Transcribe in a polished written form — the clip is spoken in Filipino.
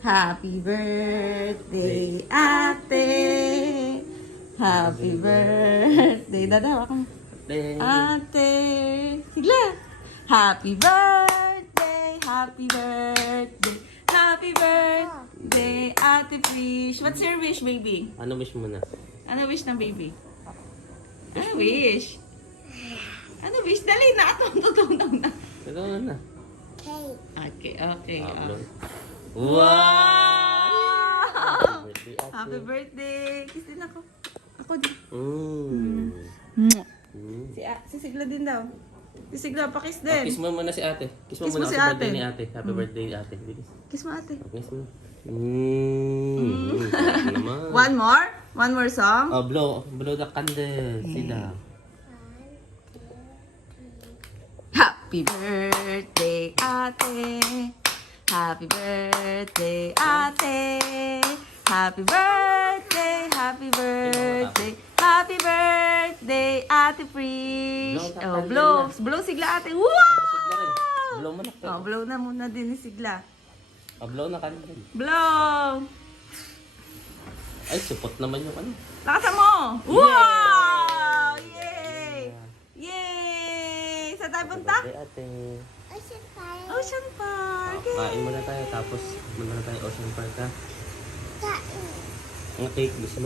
Happy birthday, ate. Happy birthday. Dadawa ka. Ate. Sigla. Happy birthday, happy birthday, happy birthday, Ate Fish. What's your wish, baby? Ano wish mo na? Ano wish ng baby? Ano wish? Ano wish? Dali na. Tutunaw na. Ito na. Okay, okay. Wow! Happy birthday. Kiss din ako. Ako din. Si Sigla din daw. Si Sigla, pakis din. Kiss mo muna si ate. Kiss mo Kiss muna mo si sa ate. birthday ni ate. Happy birthday ate. Bilis. Kiss mo, ate. Kiss mo. Naman. One more? One more song? Oh, blow the candle. Sida. Happy birthday, ate. Happy birthday, ate. Happy birthday, happy birthday. Happy birthday, Ate Frish. Oh, blow. Blow Sigla, ate. Wow! Blow mo na. Oh, blow na muna din ni Sigla. Oh, blow na candle. Blow! Ay, support naman yung ano. Lakasan mo! Wow! Yay! Yay! Saan tayo punta? Birthday ate. Ocean Park. Yay! Kain muna tayo tapos muna tayo Ocean Park ha. Ang cake gusto mo?